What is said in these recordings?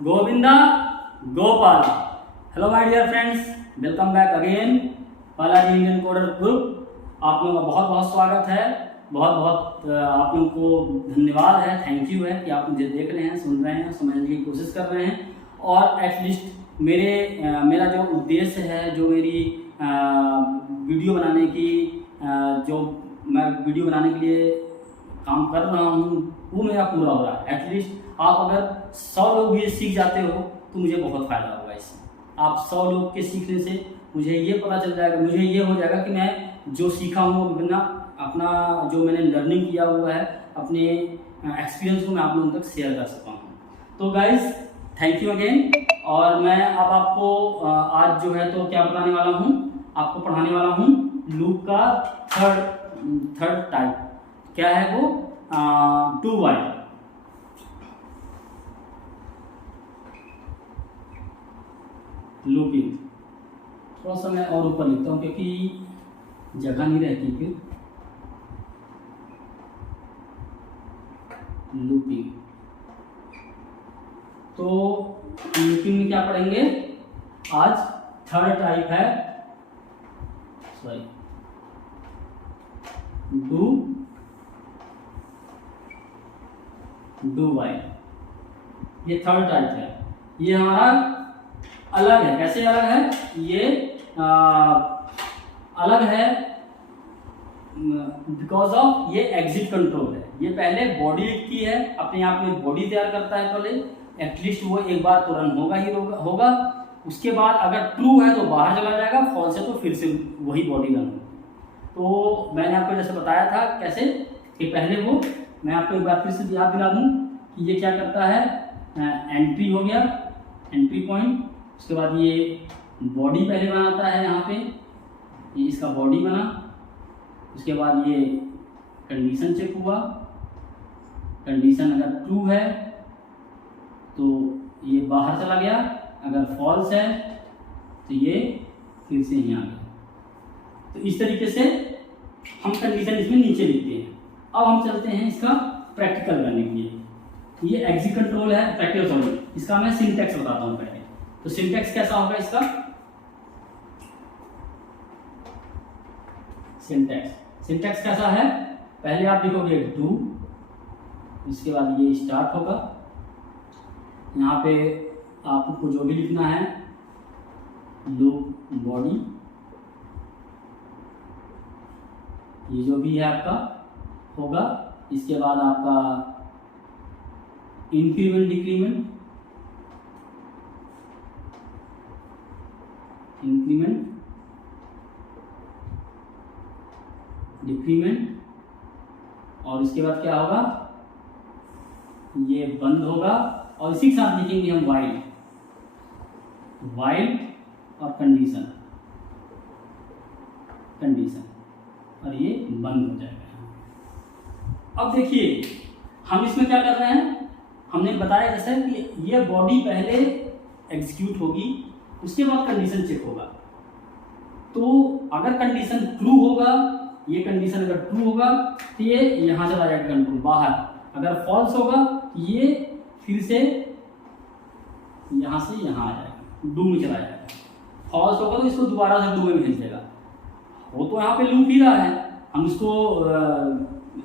Govinda Gopala. Hello my dear friends, welcome back again Balaji Indian coder group. आप लोगों का बहुत बहुत स्वागत है। बहुत बहुत आप लोगों को धन्यवाद है, थैंक यू है कि आप मुझे देख रहे हैं, सुन रहे हैं, समझने की कोशिश कर रहे हैं। और एटलीस्ट मेरा जो उद्देश्य है, जो मेरी वीडियो बनाने की जो मैं वीडियो बनाने के लिए काम कर रहा हूँ वो मेरा पूरा हो रहा है। एटलीस्ट आप अगर 100 लोग भी सीख जाते हो तो मुझे बहुत फ़ायदा होगा इससे। आप 100 लोग के सीखने से मुझे ये पता चल जाएगा, मुझे ये हो जाएगा कि मैं जो सीखा हूँ अपना जो मैंने लर्निंग किया हुआ है, अपने एक्सपीरियंस को मैं आप लोगों तक शेयर कर सकता हूँ। तो गाइज थैंक यू अगेन। और मैं अब आपको आज जो है तो क्या बताने वाला हूँ, आपको पढ़ाने वाला हूँ लूप का थर्ड टाइप। क्या है वो? Do while. लूपिंग। थोड़ा सा मैं और ऊपर लिखता हूँ क्योंकि जगह नहीं रहती फिर। लूपिंग। तो लूपिंग में क्या पढ़ेंगे आज? थर्ड टाइप है, सॉरी, डू व्हाइल। ये थर्ड टाइप है। ये हमारा अलग है। कैसे अलग है? ये अलग है बिकॉज ऑफ ये एग्जिट कंट्रोल है। ये पहले बॉडी लिखती है, अपने आप में बॉडी तैयार करता है पहले। एटलीस्ट वो एक बार तो रन होगा ही होगा। उसके बाद अगर ट्रू है तो बाहर चला जाएगा, फॉल्स है तो फिर से वही बॉडी रन होगी। तो मैंने आपको जैसे बताया था कैसे कि पहले वो, मैं आपको एक बार फिर से याद दिला दूँ कि ये क्या करता है। एंट्री हो गया, एंट्री पॉइंट। उसके बाद ये बॉडी पहले बनाता है, यहाँ पे ये इसका बॉडी बना। उसके बाद ये कंडीशन चेक हुआ। कंडीशन अगर ट्रू है तो ये बाहर चला गया, अगर फॉल्स है तो ये फिर से यहाँ आ गया। तो इस तरीके से हम कंडीशन इसमें नीचे लिखते हैं। अब हम चलते हैं इसका प्रैक्टिकल करने के लिए। ये एग्जिट कंट्रोल है, प्रैक्टिकल सॉरी, इसका मैं सिंटैक्स बताता हूँ पहले। तो सिंटैक्स कैसा होगा इसका? सिंटैक्स कैसा है? पहले आप लिखोगे डू, इसके बाद ये स्टार्ट होगा। यहाँ पे आपको जो भी लिखना है, लूप बॉडी, ये जो भी है आपका होगा। इसके बाद आपका इंक्रीमेंट डिक्रीमेंट, इंक्रीमेंट डिक्रीमेंट, और इसके बाद क्या होगा? ये बंद होगा। और इसी के साथ लिखेंगे हम वाइल, वाइल और कंडीशन, कंडीशन, और ये बंद हो जाएगा। अब देखिए हम इसमें क्या कर रहे हैं, हमने बताया जैसे कि ये बॉडी पहले एग्जीक्यूट होगी, उसके बाद कंडीशन चेक होगा। तो अगर कंडीशन ट्रू होगा, ये कंडीशन अगर ट्रू होगा तो ये यहाँ चला जाएगा कंट्रोल बाहर। अगर फॉल्स होगा तो ये फिर से यहाँ से यहाँ आ जाएगा, डू में चला जाएगा। फॉल्स होगा तो इसको दोबारा से डू में भेज देगा। वो तो यहाँ पे लूप ही रहा है। हम इसको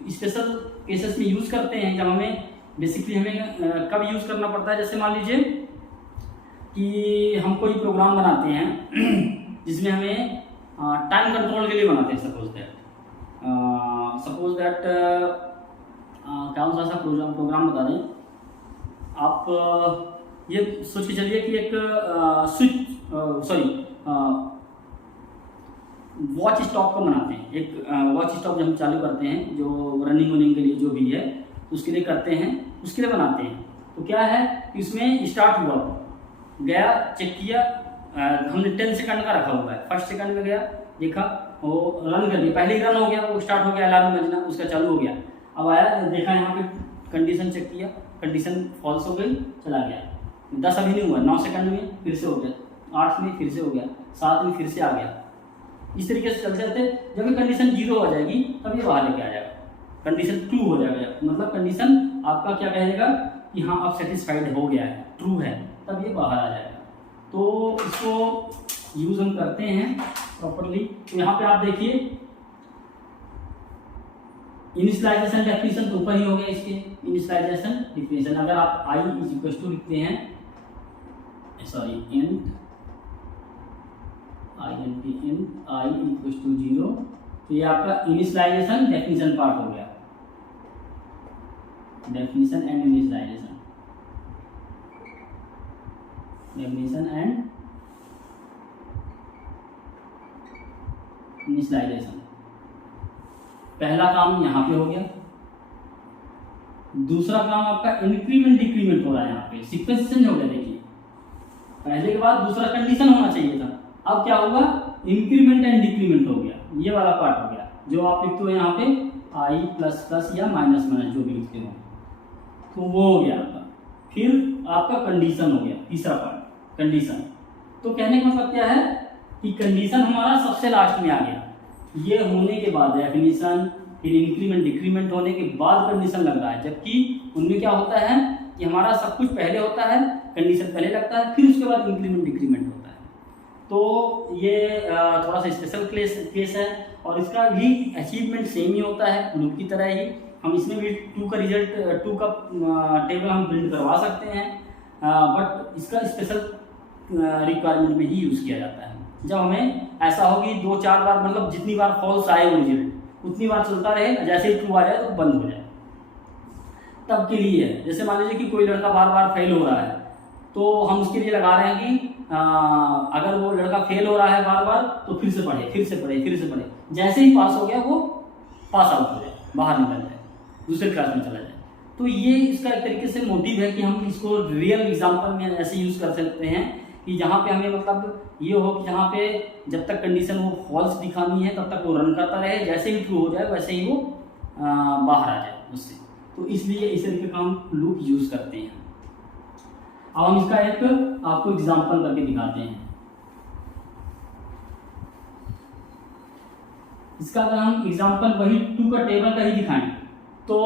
स्पेशल केसेस में यूज़ करते हैं, जब हमें बेसिकली हमें कब यूज़ करना पड़ता है। जैसे मान लीजिए कि हम कोई प्रोग्राम बनाते हैं जिसमें हमें टाइम कंट्रोल के लिए बनाते हैं। सपोज दैट कौन सा प्रोग्राम बता दें आप। ये सोच के चलिए कि एक वॉच स्टॉप का बनाते हैं। एक वॉच स्टॉप जब हम चालू करते हैं, जो रनिंग वनिंग के लिए जो भी है उसके लिए करते हैं, उसके लिए बनाते हैं। तो क्या है कि उसमें स्टार्ट हुआ, गया, चेक किया, हमने 10 सेकंड का रखा हुआ है। फर्स्ट सेकंड में गया, देखा, वो रन कर दिया, पहले ही रन हो गया, वो स्टार्ट हो गया, अलार्म बजना उसका चालू हो गया। अब आया, देखा यहाँ पे कंडीशन चेक किया, कंडीशन फॉल्स हो गई, चला गया। 10 अभी नहीं हुआ, 9 सेकंड में फिर से हो गया, 8 में फिर से हो गया, 7 में फिर से आ गया। इस तरीके से चलते चलते जब कंडीशन 0 हो जाएगी तब ये बाहर लेके आ जाएगा। कंडीशन ट्रू हो जाएगा, मतलब कंडीशन आपका क्या कहेगा कि हाँ अब सेटिस्फाइड हो गया है, ट्रू है, तब ये बाहर आ जाएगा। तो इसको यूज़ हम करते हैं प्रॉपरली। तो यहाँ पे आप देखिए इनिशियलाइजेशन डेफिनेशन तो ऊपर ही हो गया इसके, इनिशियलाइजेशन डेफिनेशन अगर आप आई इज इक्वल टू लिखते हैं, sorry int i equal to 0, तो ये आपका इनिशियलाइजेशन डेफिनेशन पार्ट हो गया, definition and initialisation, definition and initialisation. पहला काम यहाँ पे हो गया। दूसरा काम आपका इंक्रीमेंट डिक्रीमेंट हो रहा है, यहाँ पे सीक्वेंस चेंज हो गया। देखिए पहले के बाद दूसरा कंडीशन होना चाहिए था, अब क्या होगा, इंक्रीमेंट एंड डिक्रीमेंट हो गया, ये वाला पार्ट हो गया जो आप लिखते हो यहाँ पे आई प्लस प्लस या माइनस माइनस जो भी लिखते हो, तो वो हो गया आपका। फिर आपका कंडीशन हो गया, तीसरा पार्ट कंडीशन। तो कहने का मतलब क्या है कि कंडीशन हमारा सबसे लास्ट में आ गया। ये होने के बाद डेफिनेशन, फिर इंक्रीमेंट डिक्रीमेंट होने के बाद कंडीशन लग रहा है, जबकि उनमें क्या होता है कि हमारा सब कुछ पहले होता है, कंडीशन पहले लगता है, फिर उसके बाद इंक्रीमेंट डिक्रीमेंट होता है। तो ये थोड़ा सा स्पेशल केस है और इसका भी अचीवमेंट सेम ही होता है लूप की तरह ही। हम इसमें भी 2 का रिजल्ट 2 का टेबल हम प्रिंट करवा सकते हैं, बट इसका स्पेशल रिक्वायरमेंट में ही यूज़ किया जाता है। जब हमें ऐसा हो कि 2-4 बार, मतलब जितनी बार फॉल्स आए वो रिजल्ट उतनी बार चलता रहे, जैसे ही ट्रू आ जाए तो बंद हो जाए, तब के लिए है। जैसे मान लीजिए कि कोई लड़का बार बार फेल हो रहा है, तो हम उसके लिए लगा रहे हैं कि अगर वो लड़का फेल हो रहा है बार बार तो फिर से पढ़े, फिर से पढ़े, फिर से पढ़े, जैसे ही पास हो गया वो पास आउट हो जाए, बाहर निकल जाए, दूसरे क्लास में चला जाए। तो ये इसका एक तरीके से मोटिव है कि हम इसको रियल एग्जाम्पल में ऐसे यूज़ कर सकते हैं कि जहाँ पे हमें मतलब ये हो कि जहाँ पे जब तक कंडीशन वो फॉल्स दिखानी है तब तक वो रन करता रहे, जैसे ही ट्रू हो जाए वैसे ही वो बाहर आ जाए उससे। तो इसलिए इस तरीके का हम लूप यूज़ करते हैं। अब हम इसका एक आपको एग्जाम्पल करके दिखाते हैं। इसका अगर हम एग्जाम्पल वही 2 का टेबल का ही दिखाएं तो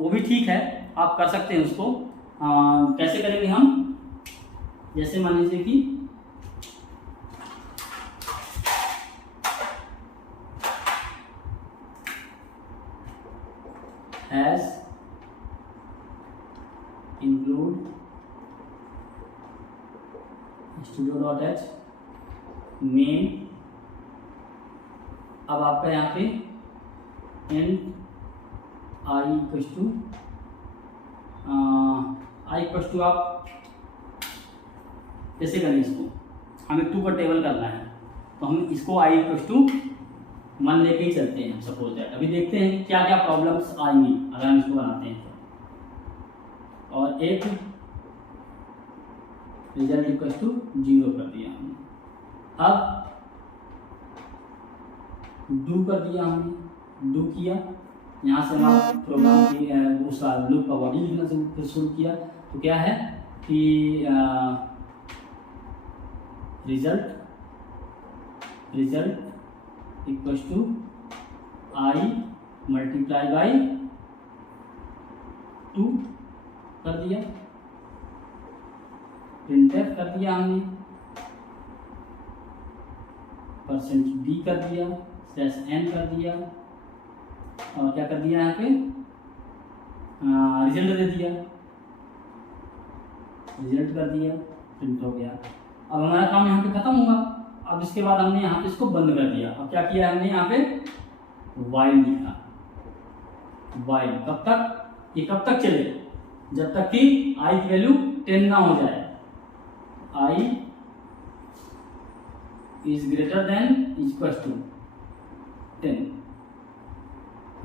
वो भी ठीक है, आप कर सकते हैं उसको। कैसे करेंगे हम, जैसे मान लीजिए कि हैज इंक्लूड studio.h मेन। अब आपका यहाँ पे एंड आई इक्वल टू आप कैसे करें इसको, हमें 2 का टेबल करना है तो हम इसको आई इक्वल टू 1 लेके ही चलते हैं। सपोज दैट अभी देखते हैं क्या क्या प्रॉब्लम्स आएंगी अगर हम इसको बनाते हैं तो। और एक रिजल्ट इक्वल टू 0 कर दिया हमने। अब डू कर दिया हमने, डू किया, यहाँ से हमारा प्रोग्राम की उसका लूप का बॉडी लिखना शुरू किया। तो क्या है कि result equal to i multiply by 2 कर दिया, प्रिंटफ कर दिया हमने, %d कर दिया, /n कर दिया और क्या कर दिया यहाँ पे रिजल्ट दे दिया, रिजल्ट कर दिया, प्रिंट हो गया। अब हमारा काम यहाँ पे खत्म हुआ। अब इसके बाद हमने यहाँ पे इसको बंद कर दिया। अब क्या किया हमने यहाँ पे वाइल लिखा। वाइल कब तक, ये कब तक चले, जब तक कि आई की वैल्यू 10 ना हो जाए। I is greater than equal to 10,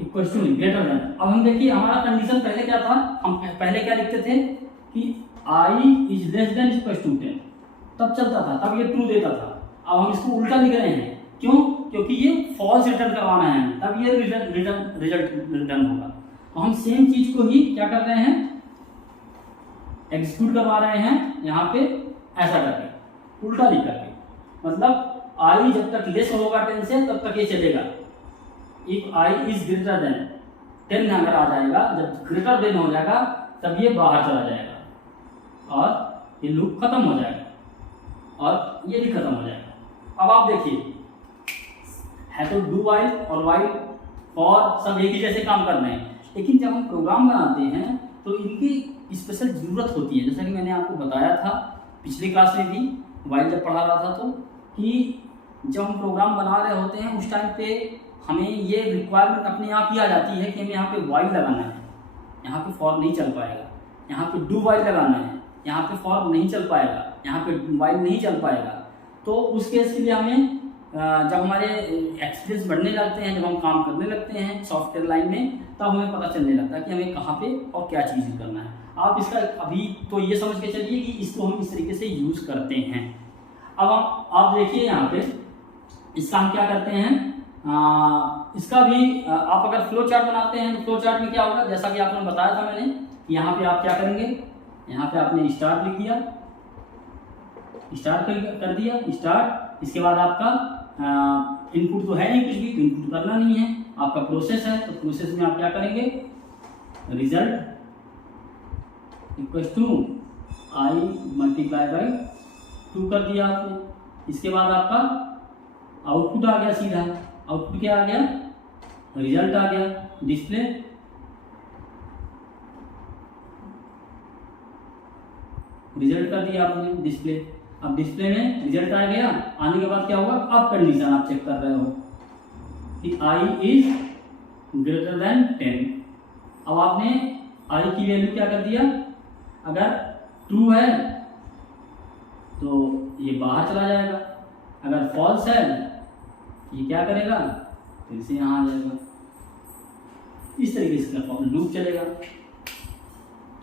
equal to greater than. अब हम देखिए हमारा कंडीशन पहले क्या था, हम पहले क्या लिखते थे कि i is less than equal to 10, तब चलता था, तब ये ट्रू देता था। अब हम इसको उल्टा लिख रहे हैं, क्यों, क्योंकि ये फॉल्स रिटर्न करवाना है, तब ये रिजल्ट रिटर्न होगा। तो हम सेम चीज को ही क्या कर रहे हैं, एग्जीक्यूट करवा रहे हैं यहाँ पे ऐसा करके, उल्टा लिख करके। मतलब आई जब तक लेस होगा 10 से तब तक ये चलेगा। If I is greater then 10 अगर आ जाएगा, जब ग्रेटर देन हो जाएगा तब ये बाहर चला जाएगा और ये लूप खत्म हो जाएगा और ये भी खत्म हो जाएगा। अब आप देखिए, है तो डू वाइल और वाइल और सब एक ही जैसे काम कर रहे हैं, लेकिन जब हम प्रोग्राम बनाते हैं तो इनकी स्पेशल ज़रूरत होती है। जैसा कि मैंने आपको बताया था पिछली क्लास में भी, वाइल जब पढ़ा रहा था, तो कि जब हम प्रोग्राम बना रहे होते हैं उस टाइम पे हमें ये रिक्वायरमेंट अपने आप ही आ जाती है कि हमें यहाँ पे वाइल लगाना है, यहाँ पे फॉर नहीं चल पाएगा, यहाँ पे डू वाइल लगाना है, यहाँ पे फॉर नहीं चल पाएगा, यहाँ पे वाइल नहीं चल पाएगा। तो उस केस के लिए हमें जब हमारे एक्सपीरियंस बढ़ने लगते हैं, जब हम काम करने लगते हैं सॉफ्टवेयर लाइन में, तब हमें पता चलने लगता है कि हमें कहाँ पे और क्या चीज़ करना है। आप इसका अभी तो ये समझ के चलिए कि इसको हम इस तरीके से यूज़ करते हैं। अब आप देखिए यहाँ पे इसका हम क्या करते हैं, इसका भी आप अगर फ्लो चार्ट बनाते हैं तो फ्लो चार्ट में क्या होगा, जैसा कि आपने बताया था मैंने, यहाँ पे आप क्या करेंगे, यहाँ पे आपने स्टार्ट लिख दिया, स्टार्ट कर दिया स्टार्ट। इसके बाद आपका इनपुट तो है नहीं कुछ भी, तो इनपुट करना नहीं है, आपका प्रोसेस है, तो प्रोसेस में आप क्या करेंगे, result equal to i multiply by 2 कर दिया आपने। इसके बाद आपका आउटपुट आ गया, सीधा आउटपुट क्या आ गया, रिजल्ट आ गया, डिस्प्ले रिजल्ट कर दिया आपने डिस्प्ले। अब डिस्प्ले में रिजल्ट आ गया, आने के बाद क्या होगा, अब कंडीशन आप चेक कर रहे हो कि i इज ग्रेटर देन 10। अब आपने i की वैल्यू क्या कर दिया, अगर ट्रू है तो ये बाहर चला जाएगा, अगर फॉल्स है ये क्या करेगा, फिर से यहाँ आ जाएगा। इस तरीके से लूप चलेगा।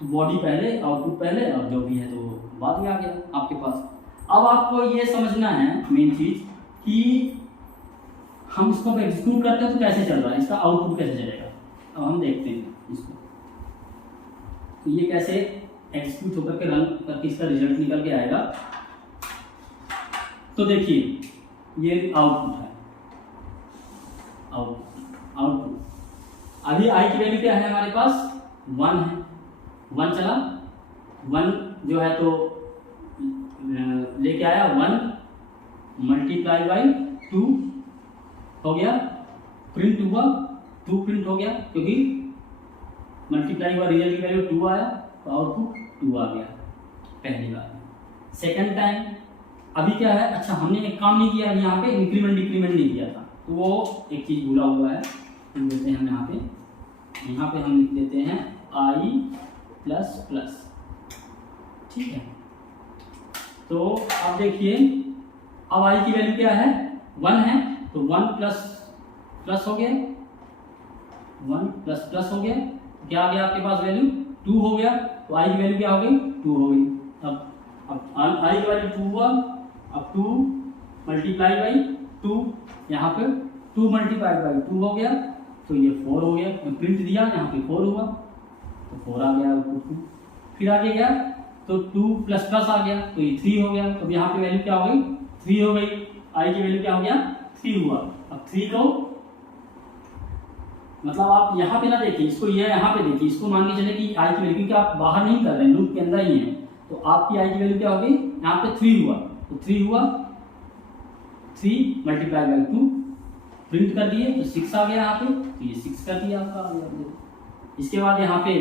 तो बॉडी पहले, आउटपुट पहले, और जो भी है तो बाद में आ गया आपके पास। अब आपको ये समझना है मेन चीज कि हम इसको एग्जीक्यूट करते हैं तो कैसे चल रहा है, इसका आउटपुट कैसे चलेगा। अब हम देखते हैं इसको, तो ये कैसे एग्जीक्यूट होकर के रन करके इसका रिजल्ट निकल के आएगा। तो देखिए ये आउटपुट है, आउटपुट अभी आई की वैल्यू क्या है हमारे पास, 1 है, 1 चला, 1 जो है तो लेके आया, 1 मल्टीप्लाई बाई 2 हो गया, प्रिंट हुआ, 2 प्रिंट हो गया, क्योंकि मल्टीप्लाई हुआ, रिजल्ट की वैल्यू 2 आया तो आउटपुट 2 आ गया पहली बार। सेकंड टाइम अभी क्या है, अच्छा हमने एक काम नहीं किया यहाँ पे, इंक्रीमेंट डिक्रीमेंट नहीं किया था, तो वो एक चीज़ भूला हुआ है, तो देते हैं हम यहाँ पे हम लिख देते हैं i प्लस प्लस, ठीक है। तो अब देखिए अब i की वैल्यू क्या है, 1 है, तो 1 प्लस प्लस हो गया, 1 प्लस प्लस हो गया, क्या आ गया आपके पास वैल्यू, 2 हो गया, तो i की वैल्यू क्या हो गई, 2 हो गई। अब i की वैल्यू 2 हुआ, अब 2 मल्टीप्लाई बाई 2, यहाँ पे 2 मल्टीप्लाई बाई 2 हो गया, तो ये 4 हो गया, प्रिंट दिया, यहाँ पे 4 हुआ, तो 4 आ गया आउटपुट। फिर आगे गया तो 2 प्लस प्लस आ गया, तो ये 3 हो गया, तो यहाँ पे वैल्यू क्या हो गई, 3 हो गई, i की वैल्यू क्या हो गया, 3 हुआ। अब 3 को मतलब आप यहाँ पे ना देखिए इसको, ये यहाँ पे देखिए इसको, मान के चले कि i की वैल्यू, क्योंकि आप बाहर नहीं कर रहे हैं, लूप के अंदर ही है, तो आपकी i की वैल्यू क्या होगी, यहाँ पे 3 हुआ, तो 3 हुआ, 3 मल्टीप्लाई बाई 2 प्रिंट कर दिए, तो 6 आ गया यहाँ पे, तो ये 6 कर दिया आपका आ गया। इसके बाद यहाँ पे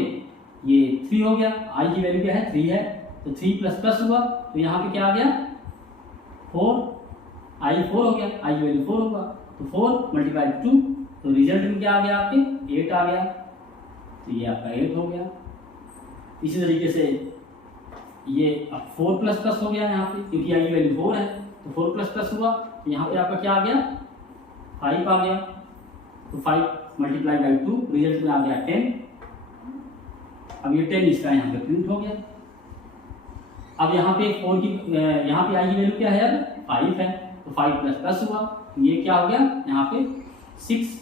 ये 3 हो गया, i की वैल्यू क्या है, 3 है, तो 3 प्लस प्लस हुआ, तो यहाँ पे क्या आ गया, 4, i 4 हो गया, i की वैल्यू 4 होगा, तो 4 मल्टीप्लाई 2, तो रिजल्ट में क्या आ गया आपके, 8 आ गया, तो ये आपका 8 हो गया। इसी तरीके से ये अब 4 प्लस प्लस हो गया यहाँ पे, क्योंकि i की वैल्यू 4 है, तो 4 प्लस प्लस हुआ, तो यहाँ पे आपका क्या आ गया, 5 आ गया, तो 5 मल्टीप्लाई बाई 2, रिजल्ट में आ गया 10। अब ये 10 इसका यहाँ पे प्रिंट हो गया। अब यहाँ पे 4 की यहाँ पे i की वैल्यू क्या है, अब 5 है, तो 5 प्लस प्लस हुआ, तो ये क्या हो गया यहाँ पे 6,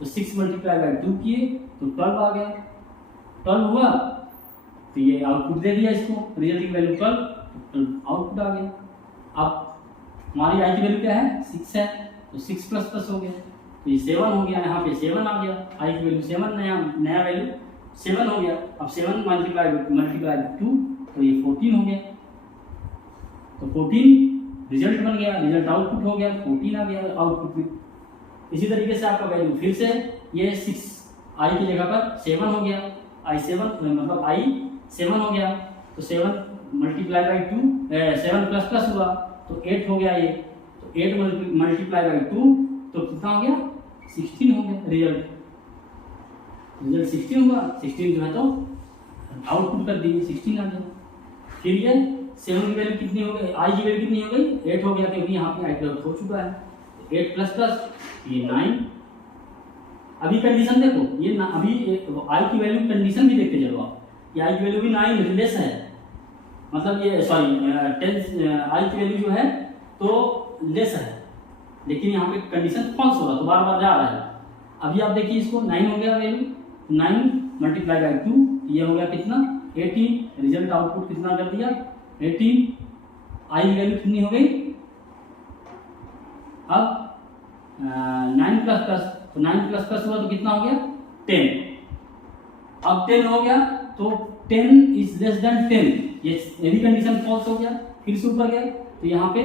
तो 6 मल्टीप्लाई बाई 2 किए तो 12 आ गया, 12 हुआ, तो ये आउटपुट दे दिया इसको, रिजल्ट की वैल्यू 12 आउटपुट आ गया। अब हमारी i की वैल्यू क्या है, 6 है, तो 6 प्लस प्लस हो गया, तो ये 7 हो गया, यहाँ पे 7 आ गया, i की वैल्यू 7 नया वैल्यू, 7 हो गया। अब 7 मल्टीप्लाई 2 तो ये 14 हो गया। तो 14 रिजल्ट बन गया, रिजल्ट आउटपुट हो गया, 14 आ गया आउटपुट में। इसी तरीके से आपका वैल्यू फिर से ये 6 आई की जगह पर 7 हो गया, i7 मतलब i7 हो गया। तो 7 मल्टीप्लाई बाई 2 7 प्लस प्लस हुआ तो 8 हो गया ये। तो 8 मल्टीप्लाई बाई 2 तो कितना हो गया 16 हो गया। रिजल्ट 16 हुआ। 16 जो है तो आउटपुट कर दिए 16 आ गया। फिर ये 7 की वैल्यू कितनी हो गई, आई की वैल्यू कितनी हो गई 8 हो गया, क्योंकि यहाँ पे आई हो चुका है। 8 प्लस प्लस ये 9। अभी कंडीशन देखो ये अभी आई की वैल्यू कंडीशन भी देखते चलो आप, ये आई की वैल्यू भी 9 लेस है, मतलब ये सॉरी 10 आई की वैल्यू जो है तो लेस है, लेकिन यहाँ पे कंडीशन फॉल्स हो रहा तो बार बार जा रहा है। अभी आप देखिए इसको 9 हो गया वैल्यू, 9 मल्टीप्लाई बाई 2 ये हो गया कितना 18। रिजल्ट आउटपुट कितना कर दिया 18। आई की वैल्यू कितनी हो गई अब 9 प्लस प्लस, तो 9 प्लस प्लस हुआ तो कितना हो गया 10। अब 10 हो गया तो 10 इज लेस देन 10, ये भी कंडीशन फॉल्स हो गया। फिर से ऊपर गया तो यहाँ पे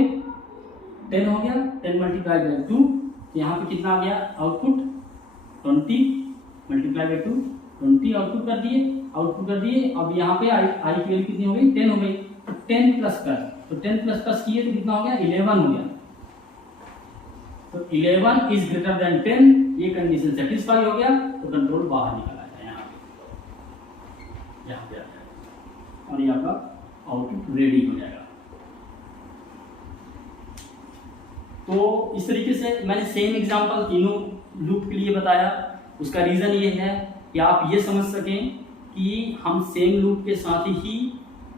10 हो गया, 10 मल्टीप्लाई बाई 2 तो यहाँ पे कितना आ गया आउटपुट 20 मल्टीप्लाई बाई 2 20 आउटपुट कर दिए। अब यहाँ पे आई की वैल्यू कितनी हो गई 10 हो गई। तो 10 प्लस प्लस, तो 10 प्लस प्लस किए तो कितना हो गया 11 हो गया। तो 11 इज ग्रेटर देन 10, ये कंडीशन सेटिस्फाई हो गया तो कंट्रोल बाहर निकल आया यहाँ पे आ जाएगा और ये आपका आउटपुट रेडी हो जाएगा। तो इस तरीके से मैंने सेम एग्जांपल तीनों लूप के लिए बताया। उसका रीजन ये है कि आप ये समझ सकें कि हम सेम लूप के साथ ही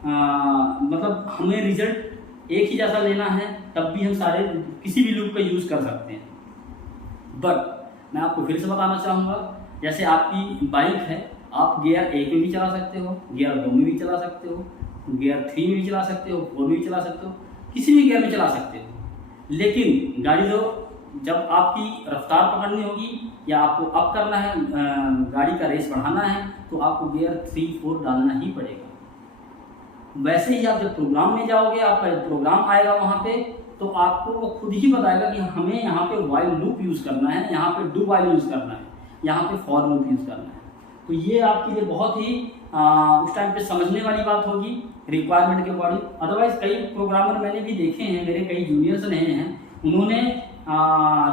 मतलब हमें रिजल्ट एक ही जैसा लेना है, तब भी हम सारे किसी भी लूप का यूज कर सकते हैं। बट मैं आपको फिर से बताना चाहूँगा, जैसे आपकी बाइक है, आप गियर 1 में भी चला सकते हो, गियर 2 में भी चला सकते हो, गियर 3 में भी चला सकते हो, 4 में भी चला सकते हो, किसी भी गियर में चला सकते हो। लेकिन गाड़ी जब आपकी रफ्तार पकड़नी होगी या आपको अप करना है, गाड़ी का रेस बढ़ाना है, तो आपको गियर 3, 4 डालना ही पड़ेगा। वैसे ही आप जब प्रोग्राम में जाओगे, आपका प्रोग्राम आएगा वहाँ पे, तो आपको वो खुद ही बताएगा कि हमें यहाँ पे वाइल लूप यूज़ करना है, यहाँ पे डू वाइल यूज़ करना है, यहाँ पे फॉर लूप यूज़ करना है। तो ये आपके लिए बहुत ही उस टाइम पे समझने वाली बात होगी रिक्वायरमेंट के अकॉर्डिंग। अदरवाइज कई प्रोग्रामर मैंने भी देखे हैं, मेरे कई जूनियर्स रहे हैं, उन्होंने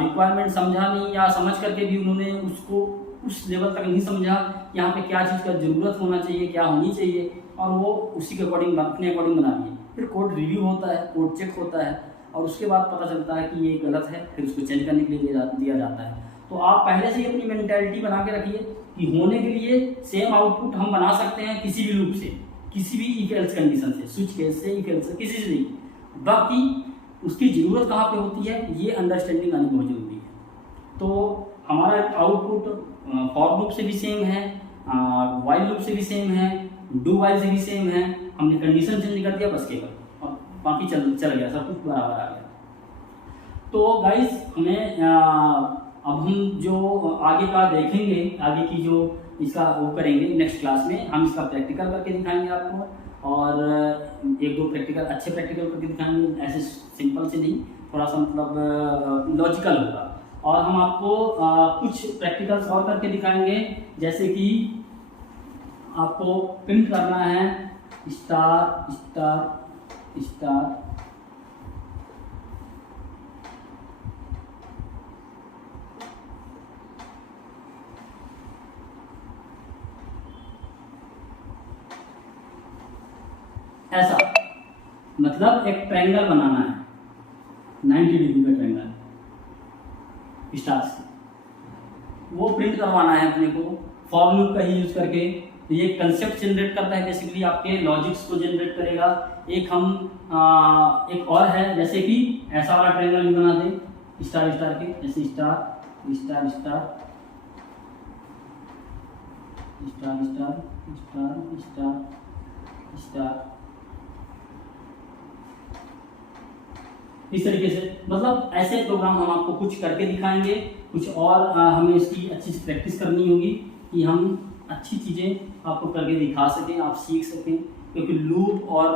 रिक्वायरमेंट समझा नहीं या समझ करके भी उन्होंने उसको उस लेवल तक नहीं समझा कि यहाँ पे क्या चीज़ का ज़रूरत होना चाहिए, क्या होनी चाहिए, और वो उसी के अकॉर्डिंग अपने अकॉर्डिंग बना दिए। फिर कोड रिव्यू होता है, कोड चेक होता है, और उसके बाद पता चलता है कि ये गलत है, फिर उसको चेंज करने के लिए दिया जाता है। तो आप पहले से ही अपनी मेंटालिटी बना के रखिए कि होने के लिए सेम आउटपुट हम बना सकते हैं किसी भी लूप से, किसी भी इफ एल्स कंडीशन से, स्विच केस से, इफ एल्स से, किसी से नहीं। बाकी उसकी ज़रूरत कहाँ पे होती है, ये अंडरस्टैंडिंग आनी बहुत ज़रूरी है। तो हमारा आउटपुट फॉर लूप से भी सेम है, वाइल लूप से भी सेम है, डू वाइल से भी सेम है। हमने कंडीशन चेंज कर दिया बस केवल, और बाकी चल गया, सब कुछ बराबर आ गया। तो गाइस हमें अब हम जो आगे का देखेंगे, आगे की जो इसका वो करेंगे नेक्स्ट क्लास में, हम इसका प्रैक्टिकल करके दिखाएंगे आपको, और 1-2 प्रैक्टिकल अच्छे प्रैक्टिकल करके दिखाएंगे, ऐसे सिंपल से नहीं, थोड़ा सा मतलब लॉजिकल होगा। और हम आपको कुछ प्रैक्टिकल्स और करके दिखाएंगे, जैसे कि आपको प्रिंट करना है स्टार स्टार स्टार, ऐसा मतलब एक ट्रायंगल बनाना है 90 डिग्री का ट्रायंगल स्टार से, वो प्रिंट करवाना है अपने को फॉर लूप का ही यूज करके। तो ये कंसेप्ट जनरेट करता है, बेसिकली आपके लॉजिक्स को जनरेट करेगा। एक हम एक और है, जैसे कि ऐसा वाला ट्रायंगल भी बना दें स्टार स्टार के, जैसे star star star star star star star star, इस तरीके से। मतलब ऐसे प्रोग्राम हम आपको कुछ करके दिखाएंगे, कुछ और हमें इसकी अच्छी से प्रैक्टिस करनी होगी कि हम अच्छे अच्छी चीज़ें आपको करके दिखा सकें, आप सीख सकें, क्योंकि लूप और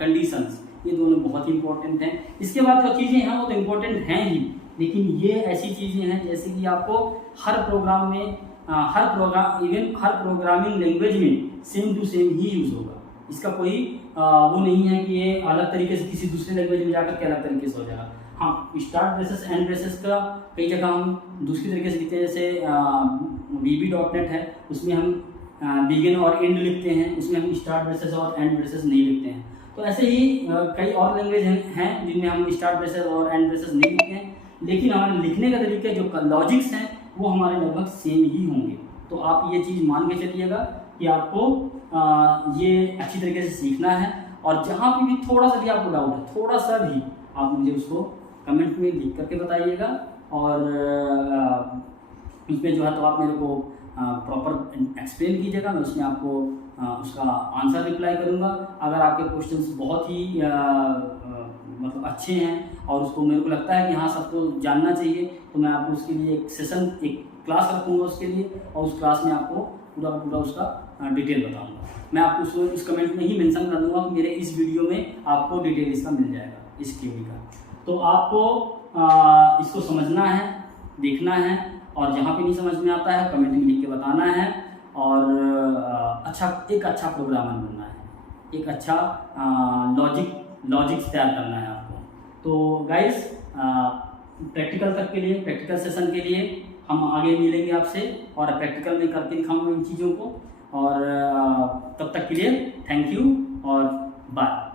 कंडीशंस ये दोनों बहुत ही इंपॉर्टेंट हैं। इसके बाद जो चीज़ें हैं वो तो इम्पोर्टेंट हैं ही, लेकिन ये ऐसी चीज़ें हैं जैसे कि आपको हर प्रोग्राम में इवन हर प्रोग्रामिंग लैंग्वेज में सेम टू सेम ही यूज़ होगा। इसका कोई वो नहीं है कि ये अलग तरीके से किसी दूसरे लैंग्वेज में जाकर के अलग तरीके से हो जाएगा। हाँ, स्टार्ट ब्रेसेस एंड ब्रेसेस का कई जगह हम दूसरी तरीके से लिखते हैं, जैसे VB.NET है, उसमें हम बिगिन और एंड लिखते हैं, उसमें हम स्टार्ट ब्रेसेस और एंड ब्रेसेस नहीं लिखते हैं। तो ऐसे ही कई और लैंग्वेज हैं जिनमें हम स्टार्ट ब्रेसेस और एंड ब्रेसेस नहीं लिखते हैं, लेकिन हमारे लिखने का तरीके जो लॉजिक्स हैं वो हमारे लगभग सेम ही होंगे। तो आप ये चीज़ मान के चलिएगा कि आपको ये अच्छी तरीके से सीखना है, और जहाँ पे भी थोड़ा सा भी आपको डाउट है, थोड़ा सा भी, आप मुझे उसको कमेंट में लिख करके बताइएगा, और उसमें जो है तो आप मेरे को प्रॉपर एक्सप्लेन कीजिएगा, मैं उसमें आपको उसका आंसर रिप्लाई करूँगा। अगर आपके क्वेश्चंस बहुत ही मतलब अच्छे हैं और उसको मेरे को लगता है कि हाँ सबको जानना चाहिए, तो मैं आपको उसके लिए एक क्लास रखूँगा उसके लिए, और उस क्लास में आपको पूरा उसका डिटेल बताऊँगा। मैं आपको उसको इस कमेंट में ही मेंशन कर दूँगा कि मेरे इस वीडियो में आपको डिटेल इसका मिल जाएगा, इस थ्योरी का। तो आपको इसको समझना है, देखना है, और जहाँ पे नहीं समझ में आता है कमेंट में लिख के बताना है, और एक अच्छा प्रोग्रामर बनना है, एक अच्छा लॉजिक्स तैयार करना है आपको। तो गाइस, प्रैक्टिकल सेशन के लिए हम आगे मिलेंगे आपसे, और प्रैक्टिकल में करके दिखाऊंगा इन चीज़ों को। और तब तक के लिए थैंक यू और बाय।